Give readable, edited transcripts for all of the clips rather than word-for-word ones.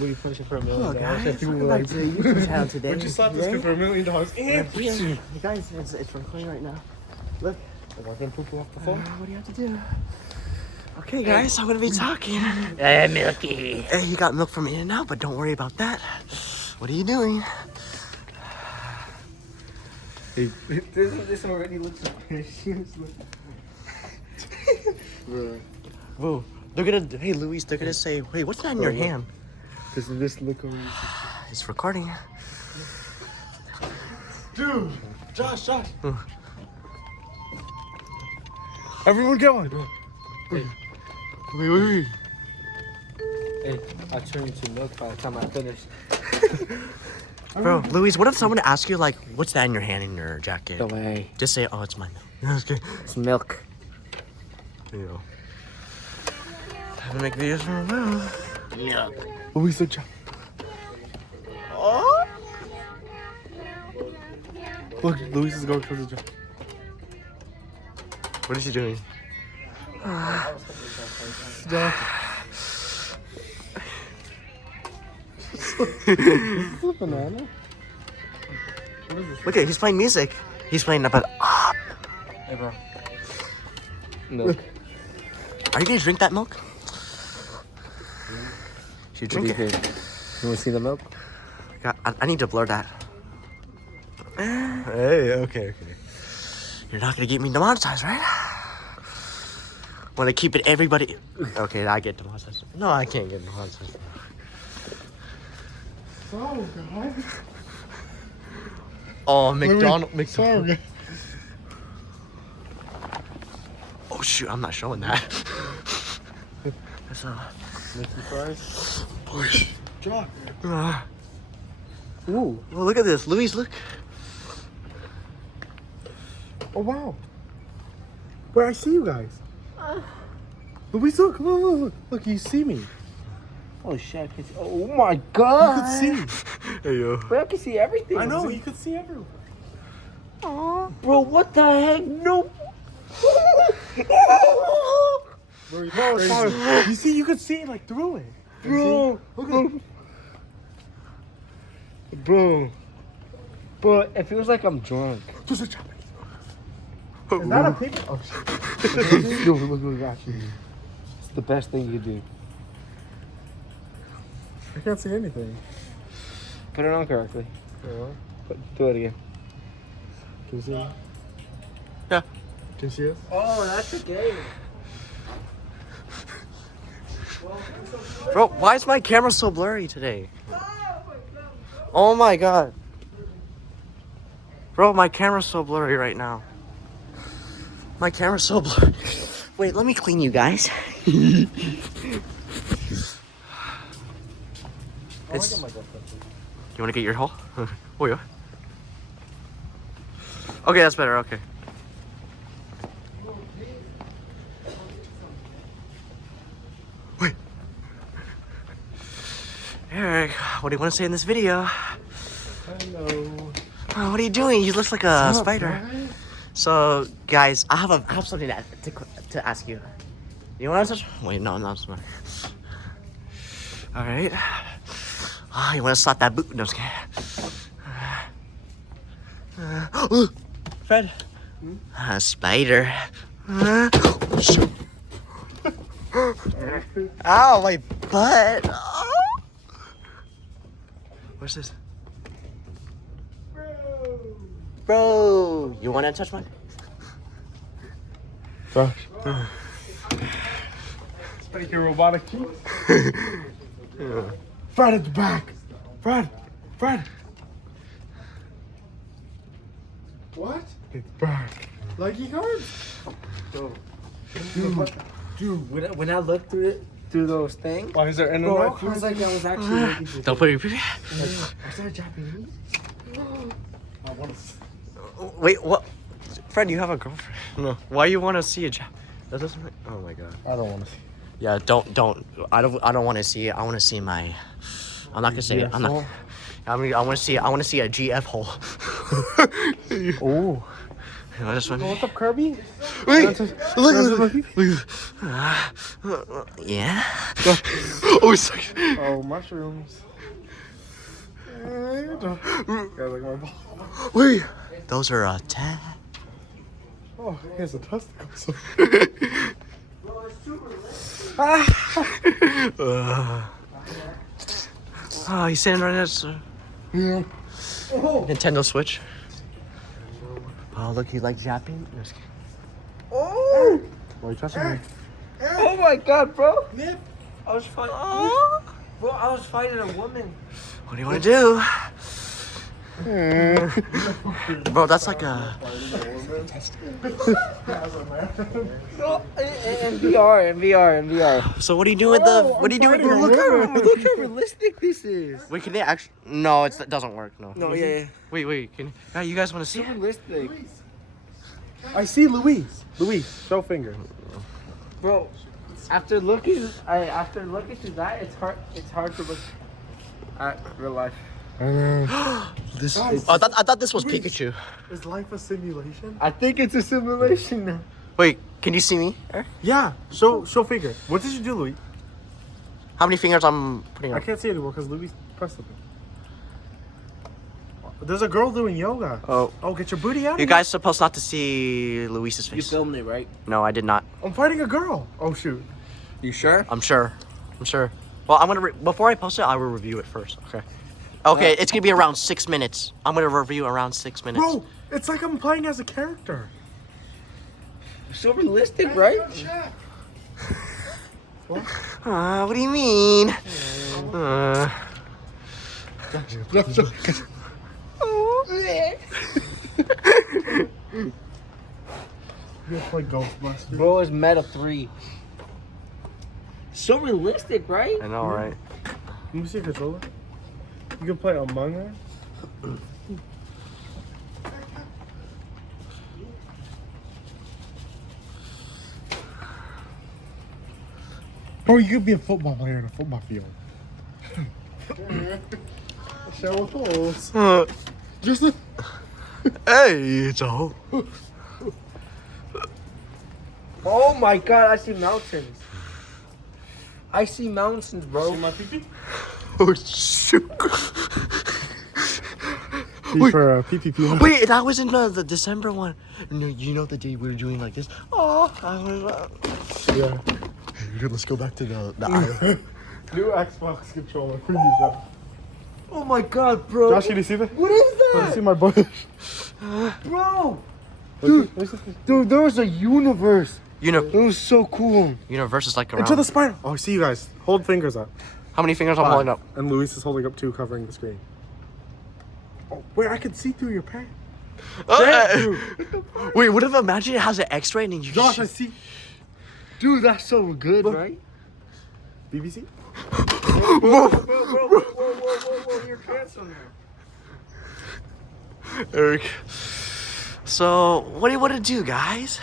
We punching for $1 million. Hello guys, People welcome were back to the YouTube channel today. we just saw this kid for $1 million. And Hey guys, it's recording right now. Look, walking poo off the phone. what do you have to do? Okay guys, I'm gonna be talking. Hey, Milky. Hey, you got milk from In-N-Out, but don't worry about that. What are you doing? Hey, this already looks Whoa, they're gonna, hey Luis, they're gonna say, hey, what's that in your hand? This look over. It's recording. Dude, Josh. Everyone going. Hey. Wait. Hey, I'll turn into milk by the time I finish. Bro, Luis, what if someone asks you, like, what's that in your hand in your jacket? No way. Just say, oh, it's my milk. Okay. It's milk. There you go. Time to make videos for a while. Milk. What we said, Josh? Oh? Look, Luis is going towards the Josh. What is he doing? Josh. Is this a banana? What is this? Look at, he's playing music. He's playing about. Hey, bro. Milk. Are you gonna drink that milk? Should you What do drink you it? think? You want to see the milk? I need to blur that. Hey, okay. You're not gonna get me demonetized, right? Want to keep it everybody. Okay, I get demonetized. No, I can't get demonetized. Oh, God. Oh, McDonald. Sorry. Oh shoot, I'm not showing that. That's Mickey fries? Boys. Josh. Ooh, well, look at this, Luis. Look. Oh, wow. Where I see you guys. Luis, look. Look, you see me. Oh shit! I can see. Oh my god! You could see. Hey yo. Bro, I can see everything. I know, you could see everyone. Bro, what the heck? No. Bro, you see, you could see like through it. Bro. Look at Bro, it feels like I'm drunk. Is that a paper? Oh, shit. Look, actually. It's the best thing you do. I can't see anything. Put it on correctly. Do it again. Can you see me? Yeah. Can you see us? Oh, that's a game. Bro, why is my camera so blurry today? Oh my god. Bro, my camera's so blurry right now. My camera's so blurry. Wait, let me clean you guys. It's, you want to get your hole? Oh yeah. Okay, that's better. Okay. Wait. Eric, what do you want to say in this video? Hello. Oh, what are you doing? You look like a spider. So, guys, I have something to ask you. You want to touch? Wait, no, I'm not smart. All right. Oh, you want to slap that boot? No, I'm just kidding. Fred. Spider. Ow, my butt. Oh. What's this? Bro, you want to touch mine? Josh. Take your robotic key. Fred at the back. Fred. What? It's back. Lucky cards? Dude, when I looked through those things, Why is there any bro, it feels like I was actually looking for. Don't put your. Is that Japanese? I want to. Wait, what? Fred, you have a girlfriend. No. Why you want to see a job? That doesn't. Oh my god. I don't want to see. Yeah, don't. I don't want to see it. I want to see my. I'm not gonna say it. I'm not. I want to see a GF hole. Oh. You know this one? What's up, Kirby? Wait, look at my this. Yeah. Oh, it's like. Oh, mushrooms. Guys, like my ball. Wait, those are 10. Oh, here's a testicle. Oh, he's sitting right next to Yeah. Nintendo Switch. Oh, look, he like Japping. Oh! Why are you touching me? Oh my god, bro! Nip. I was fighting. Bro, I was fighting a woman. What do you want to do? Bro, that's like a. No, in VR. So what do you do with the? What do you do with the? Look how realistic this is. Wait, can they actually? No, it doesn't work. No. No, yeah. Wait. Can you guys want to see? So realistic. I see Luis. Luis, show finger. Bro, after looking to that, it's hard to look at real life. I know. This. Guys, I thought this was Luis. Pikachu. Is life a simulation? I think it's a simulation now. Wait, can you see me? Yeah. Show finger. What did you do, Luis? How many fingers I'm putting I on? can't see anymore because Luis pressed something. There's a girl doing yoga. Oh. Oh, get your booty out. You guys supposed not to see Luis's You face. filmed it, right? No, I did not. I'm fighting a girl. Oh shoot. You sure? I'm sure. Well, I'm gonna before I post it, I will review it first. Okay. Okay, it's gonna be around 6 minutes. I'm gonna review around 6 minutes. Bro, it's like I'm playing as a character. So realistic, right? What do you mean? You play Ghostbusters. Bro, it's Meta 3. So realistic, right? I know, right? Let me see a controller. You can play Among Us. Bro, you could be a football player in a football field. Show holes. Just a... Hey, Joe. Oh my god, I see mountains. I see mountains, bro. See my pee-pee? Oh shoot! P for PPP. Wait, that was in the December one. No, you know the day we were doing like this. Oh, I was. Yeah. Let's go back to the aisle. New Xbox controller for you, Josh. Oh my god, bro. Josh, can you see that? What is Can you that? see my bush? Bro! Dude, Dude, there was a universe. It was so cool. Universe is like around. into the spider. Oh, see you guys. Hold fingers up. How many fingers I'm holding up? And Luis is holding up 2, covering the screen. Oh, wait, I can see through your pants. Wait, what if imagine it has an X-ray and then you Josh, I just... see. Dude, that's so good, Look. right? BBC? Whoa, your pants on there. Eric. So, what do you want to do, guys?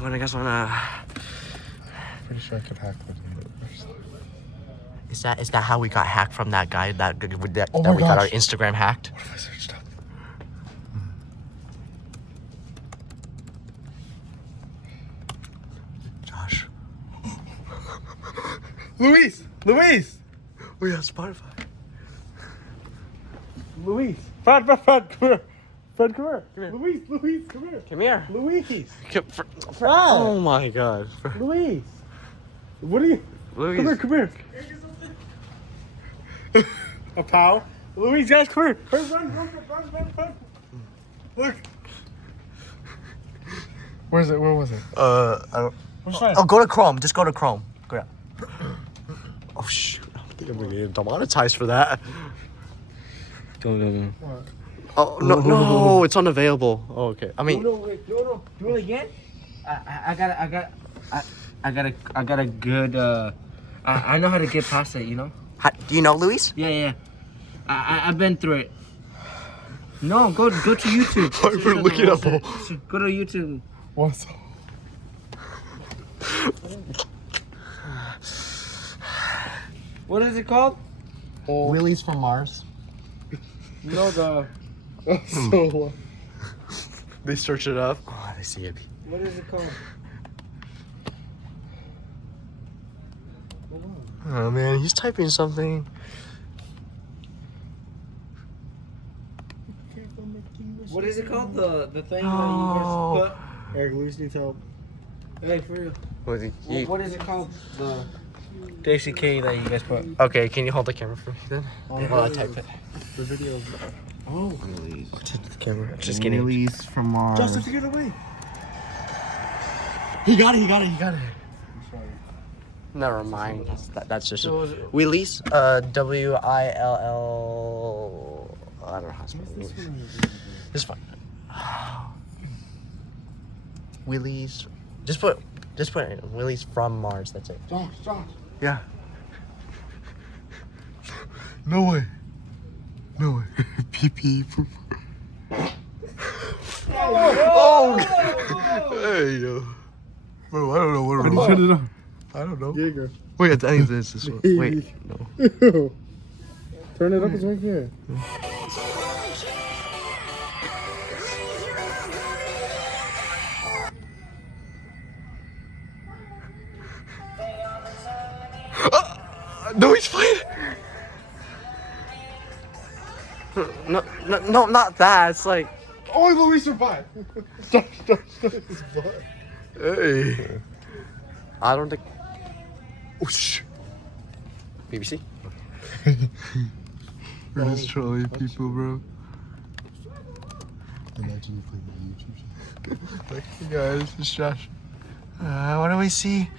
You guys wanna? Pretty sure I could hack that. Is that how we got hacked from that guy that Oh we my got our gosh. Instagram hacked? What if I searched up? Josh. Luis! We have Spotify. Luis! Fred, come here. Fred, come here. Luis, come here. Come here. Luis! Oh my God. Luis! What are you? Luis. Come here. A pal? Luis, guys, come here. Run. Look. Where was it? I don't. Where's Fred? Oh, go to Chrome. Just go to Chrome. Go down. Oh shoot! I think I'm gonna get demonetized for that. No. Oh no! It's unavailable. Oh, okay. I mean, No. Do it again. I got a good. I know how to get past it. You know. do you know Luis? Yeah. I've been through it. No, go to YouTube. Look it up. Go to YouTube. What's up? What is it called? Willie's from Mars. You know the. So, They search it up. Oh, they see it. What is it called? Oh man, he's typing something. What is it called? The thing Oh. that you guys put. Eric, Luis needs help. Hey, for real. What is it called? The JCK that you guys put. Okay, can you hold the camera for me then? While I type it. The video. Oh. To the camera. Just kidding. Release from Mars. Justin, take it away. He got it. Never mind. That's just Willis. WILL. I don't know how to spell it. It's fine. Willis. Just put Willis from Mars. That's it. Josh. Yeah. No way. Pee pee poop. Oh. Hey yo. Bro, I don't know what. How do you turn it on? I don't know. Jaeger. Wait, I think it's this one. Wait, no. Turn it up. It's right here. No, he's playing. No, not that. It's like, Oh, Luis survived. Josh. hey. I don't think. Oh, shh. BBC. We're just trolling people, bro. Imagine you playing the YouTube channel. Hey guys, it's Josh. What do we see?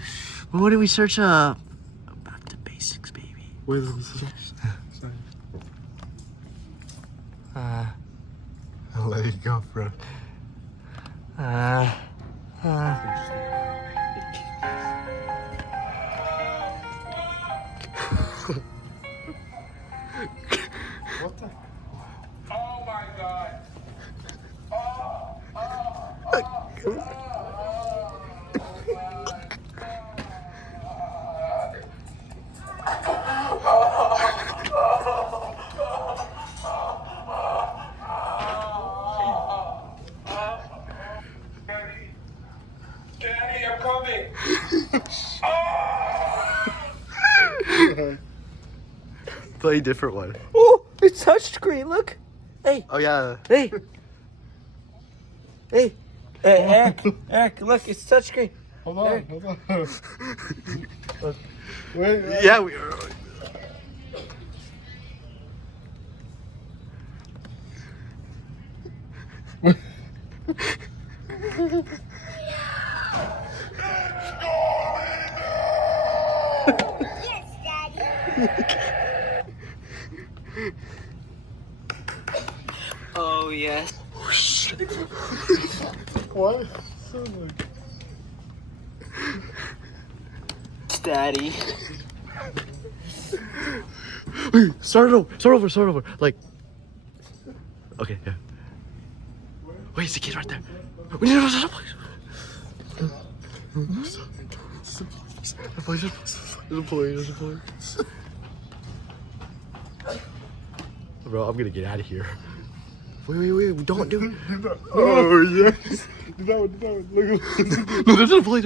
What do we search up? Back to basics, baby. Wait, this is I'll let it go, bro. What the? Oh my god. Daddy, I'm coming. Play a different one. Oh, it's touchscreen. Look. Hey. Oh yeah. Hey. Hey. Hey, Eric, look, it's touchscreen. Hold on. Wait. Yeah, we. Oh, yes. What? Daddy. Wait, start over. Like. Okay, yeah. Wait, it's the kid right there. We need to stop. There's a police. Bro, I'm gonna get out of here. Wait, don't do it. Oh, yes. Do that one. Look. No, there's a police.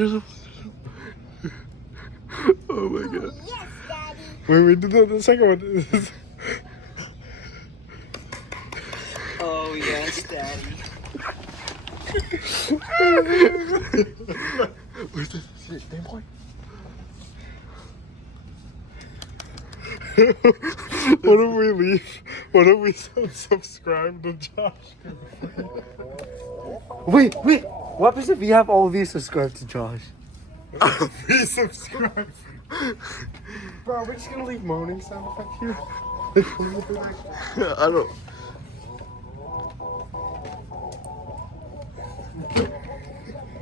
Oh my god. Wait, do the second one. Oh, yes, Daddy. Where's the damn boy? What if we leave? What if we subscribe to Josh? Wait. What happens if you have all of these subscribed to Josh? We subscribe. Bro, we're just gonna leave moaning sound effect here. I don't.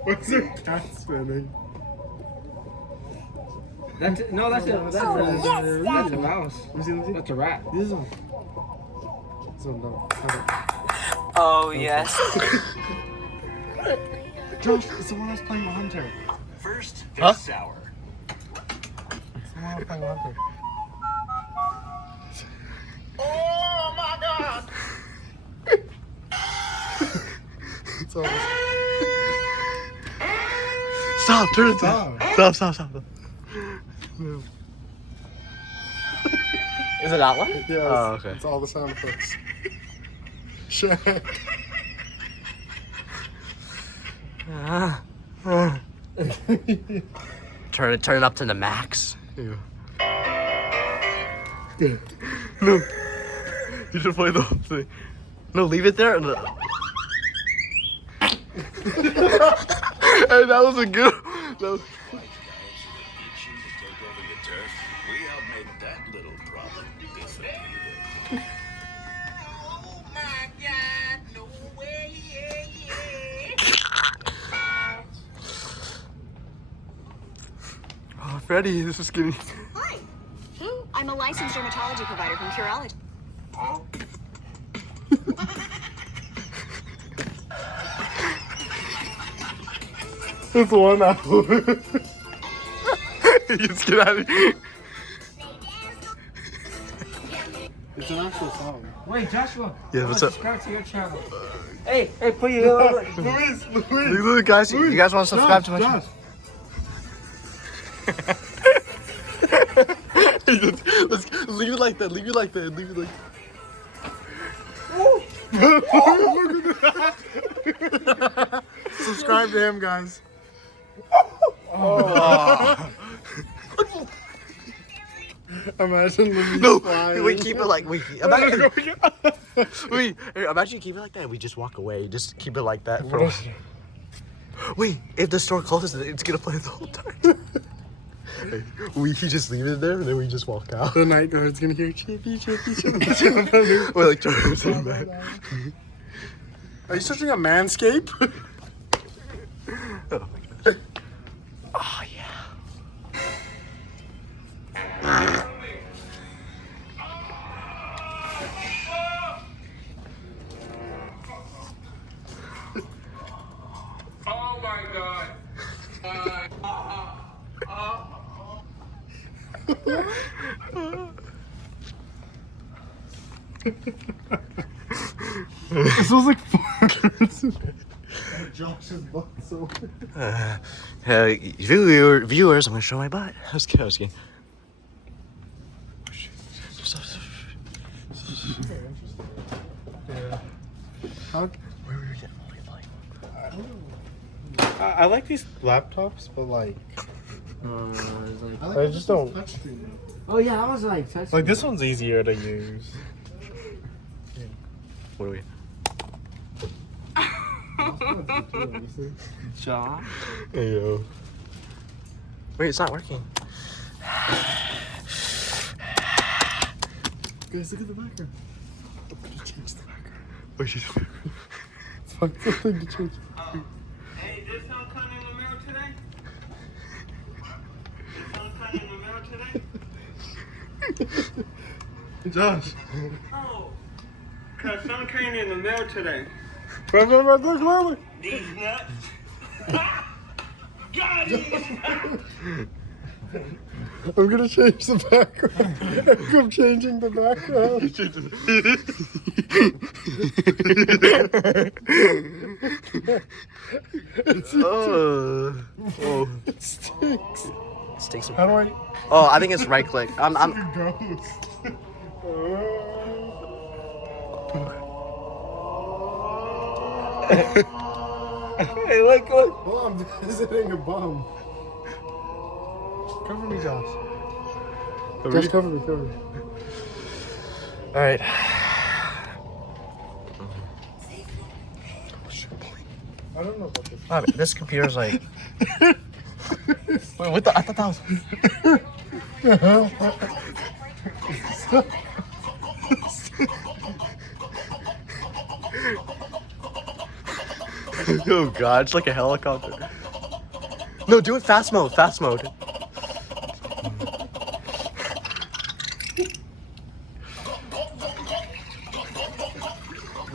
What's your cat spinning? That's a mouse. Let me see. That's a rat. This one. No. Oh, yes. Josh, it's the one I was playing with Hunter. First, Huh? sour. It's the one I was playing with Hunter. Oh my god! It's all the Stop, turn it Stop. down. Stop. Is it that one? Yeah, Oh, okay. it's all the sound effects. Shaq. Turn it up to the max. Yeah. No. You should play the whole thing. No, leave it there. And hey, that was a good. That was... We outmade that little problem disappear. Oh my God, no way, Oh, Freddie, this is getting. Hi. I'm a licensed dermatology provider from Curology. It's 1 hour. You just get out of here. It's an actual song. Wait, Joshua. Yeah, what's up? Subscribe to your channel. Hey, put your. Luis. Look, guys, you guys want to subscribe to my channel? Let's leave it like that. Leave it like that. Leave it like that. Subscribe to him, guys. Imagine Luis No, flying. we keep it like imagine you keep it like that and we just walk away. Just keep it like that for. Wait, if the store closes, it's gonna play the whole time. We just leave it there and then we just walk out. The night guard's gonna hear chippy, chippy, chippy, chippy. We're like trying to back. Are you searching a manscape? Oh my gosh. Oh yeah. Oh my God. This was like 4 minutes. Josh's butt so. Viewers, I'm gonna show my butt. I was kidding. How? Where were you getting I like these laptops, but like I just don't. Oh yeah, I was like, touch Like this one's easier to use. What are we? Josh. Hey yo. Wait, it's not working. Guys, look at the background. Change the background. Wait, she's. Find something to change. Hey, this don't come in the mail today? This don't come in the mail today? Josh. Oh, cause some came in the mail today. Look. These nuts. Got it. I'm gonna change the background. I'm changing the background. Oh. It stinks. Stinks. How do I? Oh, I think it's right click. I'm. Ghost. Hey, look. Well, I'm visiting a bum. Cover me, Josh. Josh, cover me. All right. I don't know about this. Oh, this computer's like. Wait, what the? I thought that was. Oh god, it's like a helicopter. No, do it fast mode. Fast mode.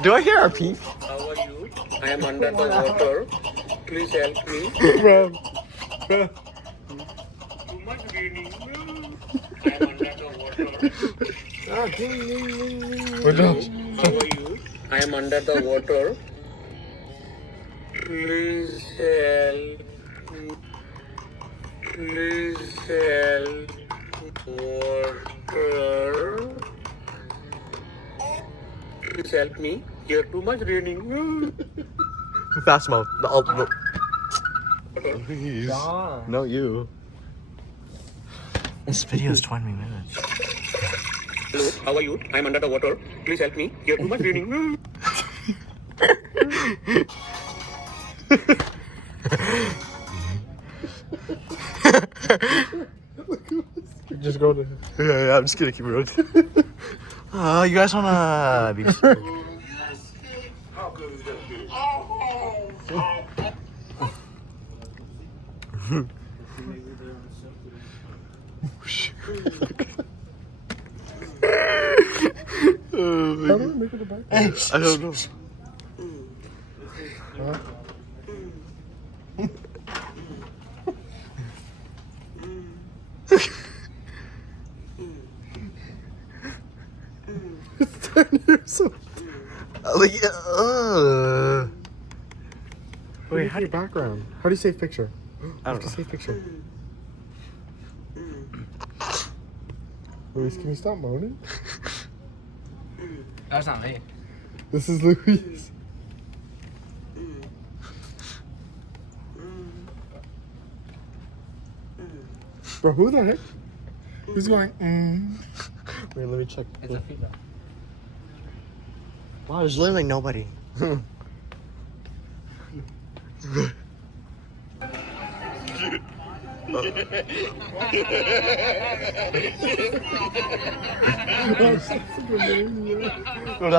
Do I hear our peep? How are you? I am under the water. Please help me. Bro. Too much bleeding. I am under the water. Wait, Josh. How are you? I am under the water. Please help. Please help. Water. Please help me. Here too much raining. Fast mode. No. Please. No, you. This video is 20 minutes. Hello, how are you? I'm under the water. Please help me. Here too much raining. Just go to. Yeah, I'm just gonna keep it rolling. You guys wanna be? How do I make it a back? I don't know. It's 10 years old. Like, Wait, how do you background? How do you save picture? I don't How do you know. save picture? Luis, can you stop moaning? That's not me. This is Luis. Bro, who the heck? Who's going? Wait, let me check. It's a female. Wow, there's literally nobody. Oh,